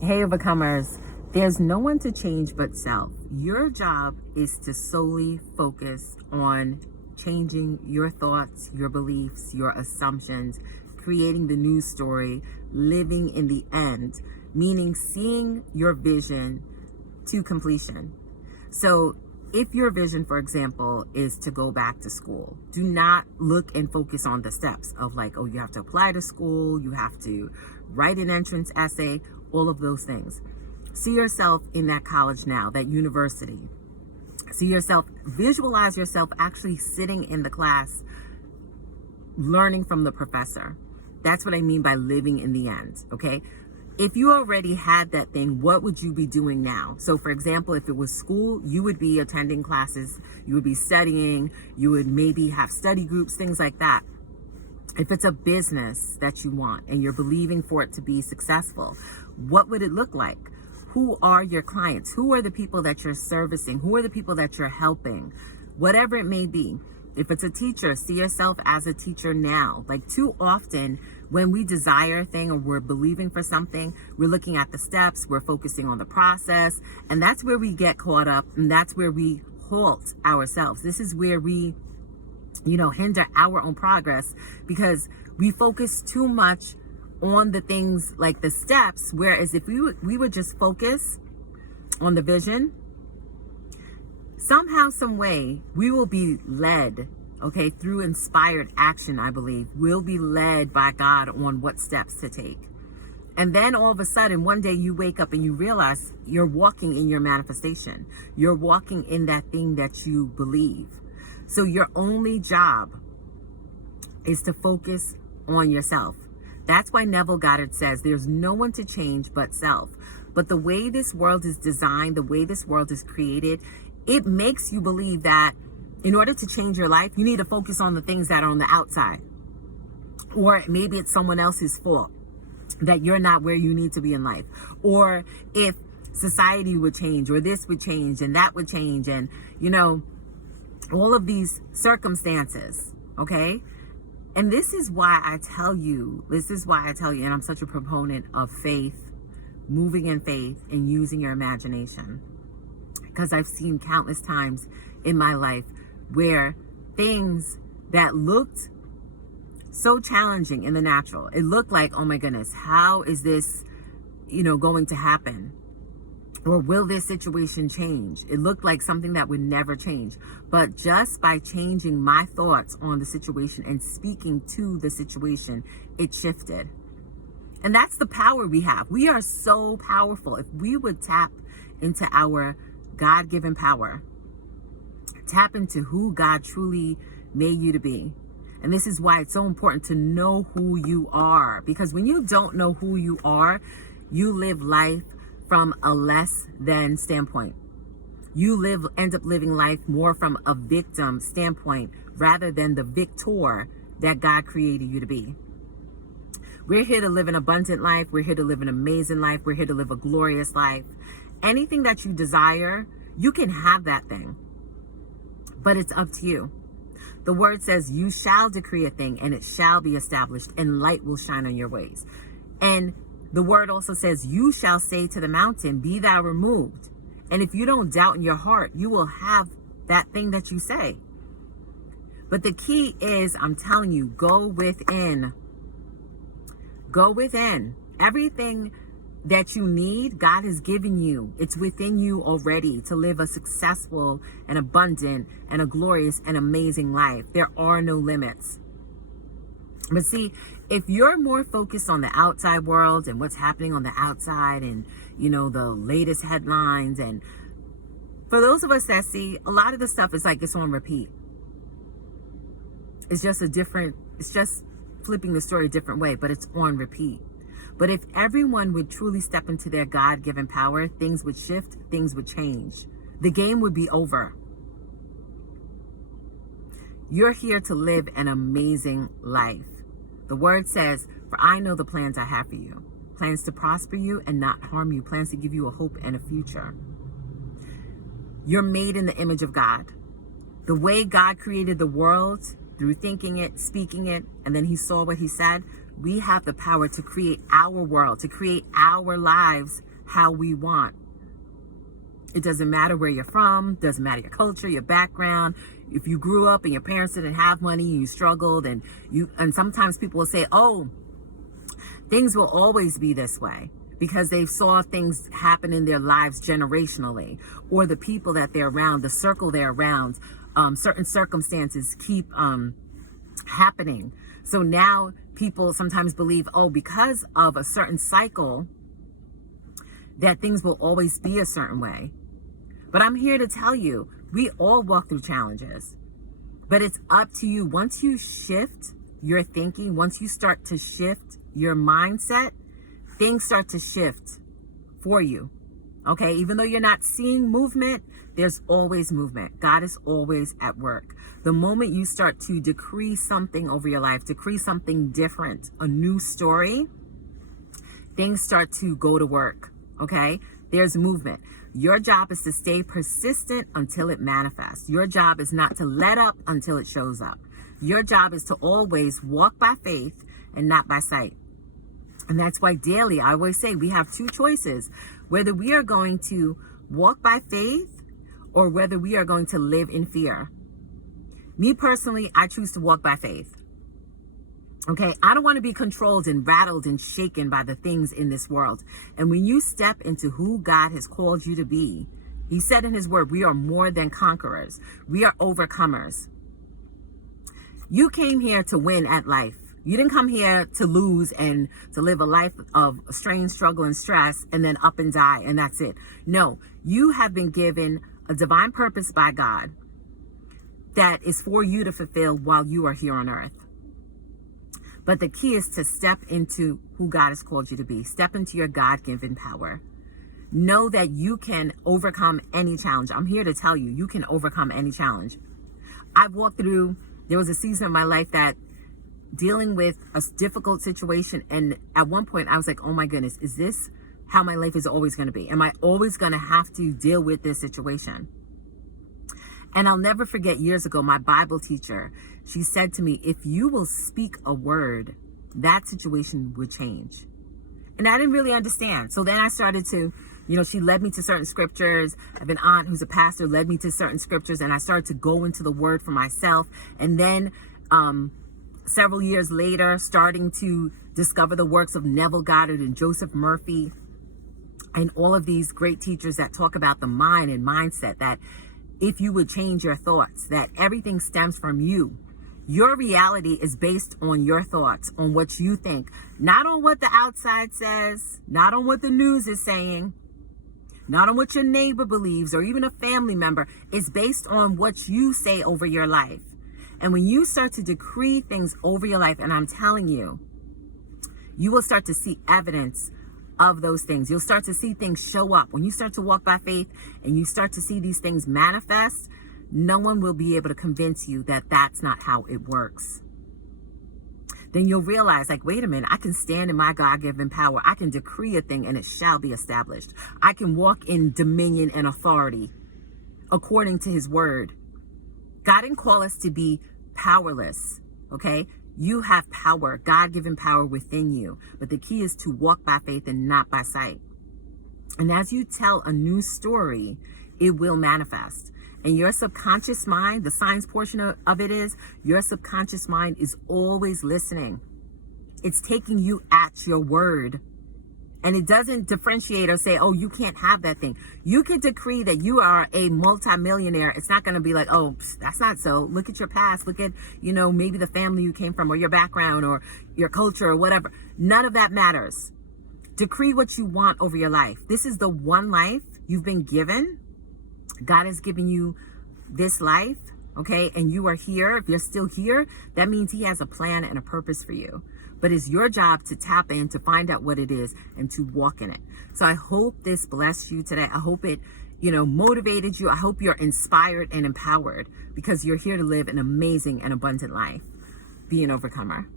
Hey, overcomers. There's no one to change but self. Your job is to solely focus on changing your thoughts, your beliefs, your assumptions, creating the new story, living in the end, meaning seeing your vision to completion. So if your vision, for example, is to go back to school, do not look and focus on the steps of like, oh, you have to apply to school, you have to write an entrance essay, all of those things. See yourself in that college now, that university. See yourself, visualize yourself actually sitting in the class, learning from the professor. That's what I mean by living in the end, okay? If you already had that thing, what would you be doing now? So for example, if it was school, you would be attending classes, you would be studying, you would maybe have study groups, things like that. If it's a business that you want and you're believing for it to be successful, what would it look like? Who are your clients? Who are the people that you're servicing? Who are the people that you're helping? Whatever it may be. If it's a teacher, see yourself as a teacher now. Like too often when we desire a thing or we're believing for something, we're looking at the steps, we're focusing on the process, and that's where we get caught up, and that's where we halt ourselves. This is where we hinder our own progress because we focus too much on the things like the steps, whereas if we would just focus on the vision, somehow, some way, we will be led, okay, through inspired action. I believe we'll be led by God on what steps to take. And then all of a sudden, one day you wake up and you realize you're walking in your manifestation. You're walking in that thing that you believe. So your only job is to focus on yourself. That's why Neville Goddard says there's no one to change but self. But the way this world is designed, the way this world is created, it makes you believe that in order to change your life, you need to focus on the things that are on the outside. Or maybe it's someone else's fault that you're not where you need to be in life. Or if society would change, or this would change, and that would change, and all of these circumstances, okay? And this is why I tell you, and I'm such a proponent of faith, moving in faith and using your imagination. Because I've seen countless times in my life where things that looked so challenging in the natural, it looked like, oh my goodness, how is this, going to happen? Or will this situation change? It looked like something that would never change. But just by changing my thoughts on the situation and speaking to the situation, it shifted. And that's the power we have. We are so powerful. If we would tap into our God-given power, tap into who God truly made you to be. And this is why it's so important to know who you are. Because when you don't know who you are, you live life from a less than standpoint. You end up living life more from a victim standpoint rather than the victor that God created you to be. We're here to live an abundant life. We're here to live an amazing life. We're here to live a glorious life. Anything that you desire, you can have that thing, but it's up to you. The word says you shall decree a thing and it shall be established, and light will shine on your ways. And the word also says, you shall say to the mountain, be thou removed. And if you don't doubt in your heart, you will have that thing that you say. But the key is, I'm telling you, go within. Go within. Everything that you need, God has given you. It's within you already to live a successful and abundant and a glorious and amazing life. There are no limits. But see, if you're more focused on the outside world and what's happening on the outside and, the latest headlines, and for those of us that see, a lot of the stuff is like it's on repeat. It's just flipping the story a different way, but it's on repeat. But if everyone would truly step into their God-given power, things would shift, things would change. The game would be over. You're here to live an amazing life. The word says, for I know the plans I have for you. Plans to prosper you and not harm you. Plans to give you a hope and a future. You're made in the image of God. The way God created the world, through thinking it, speaking it, and then he saw what he said, we have the power to create our world, to create our lives how we want. It doesn't matter where you're from, doesn't matter your culture, your background. If you grew up and your parents didn't have money, you struggled, and sometimes people will say, oh, things will always be this way, because they saw things happen in their lives generationally, or the people that they're around, the circle they're around, certain circumstances keep happening. So now people sometimes believe, oh, because of a certain cycle, that things will always be a certain way. But I'm here to tell you, we all walk through challenges, but it's up to you. Once you shift your thinking, once you start to shift your mindset, things start to shift for you. Okay, even though you're not seeing movement, there's always movement. God is always at work. The moment you start to decree something over your life, decree something different, a new story, things start to go to work. Okay, there's movement. Your job is to stay persistent until it manifests. Your job is not to let up until it shows up. Your job is to always walk by faith and not by sight. And that's why daily, I always say, we have two choices, whether we are going to walk by faith or whether we are going to live in fear. Me personally, I choose to walk by faith. Okay, I don't want to be controlled and rattled and shaken by the things in this world. And when you step into who God has called you to be, He said in His word, we are more than conquerors. We are overcomers. You came here to win at life. You didn't come here to lose and to live a life of strain, struggle, and stress, and then up and die, and that's it. No, you have been given a divine purpose by God that is for you to fulfill while you are here on earth. But the key is to step into who God has called you to be. Step into your God-given power. Know that you can overcome any challenge. I'm here to tell you, you can overcome any challenge. I've walked through, there was a season of my life that dealing with a difficult situation, and at one point I was like, oh my goodness, is this how my life is always going to be? Am I always going to have to deal with this situation? And I'll never forget, years ago, my Bible teacher, she said to me, if you will speak a word, that situation would change. And I didn't really understand. So then I started to, she led me to certain scriptures. I have an aunt who's a pastor, led me to certain scriptures, and I started to go into the word for myself. And then several years later, starting to discover the works of Neville Goddard and Joseph Murphy and all of these great teachers that talk about the mind and mindset, that if you would change your thoughts, that everything stems from you. Your reality is based on your thoughts, on what you think, not on what the outside says, not on what the news is saying, not on what your neighbor believes or even a family member. It's based on what you say over your life. And when you start to decree things over your life, and I'm telling you, you will start to see evidence of those things. You'll start to see things show up. When you start to walk by faith and you start to see these things manifest, no one will be able to convince you that that's not how it works. Then you'll realize, like, wait a minute, I can stand in my God-given power. I can decree a thing and it shall be established. I can walk in dominion and authority according to His word. God didn't call us to be powerless, okay? You have power, God-given power within you. But the key is to walk by faith and not by sight. And as you tell a new story, it will manifest. And your subconscious mind, the science portion of it is, your subconscious mind is always listening. It's taking you at your word. And it doesn't differentiate or say, oh, you can't have that thing. You can decree that you are a multimillionaire. It's not going to be like, oh, that's not so. Look at your past. Look at, maybe the family you came from or your background or your culture or whatever. None of that matters. Decree what you want over your life. This is the one life you've been given. God has given you this life, okay? And you are here. If you're still here, that means He has a plan and a purpose for you. But it's your job to tap in, to find out what it is, and to walk in it. So I hope this blessed you today. I hope it, motivated you. I hope you're inspired and empowered, because you're here to live an amazing and abundant life. Be an overcomer.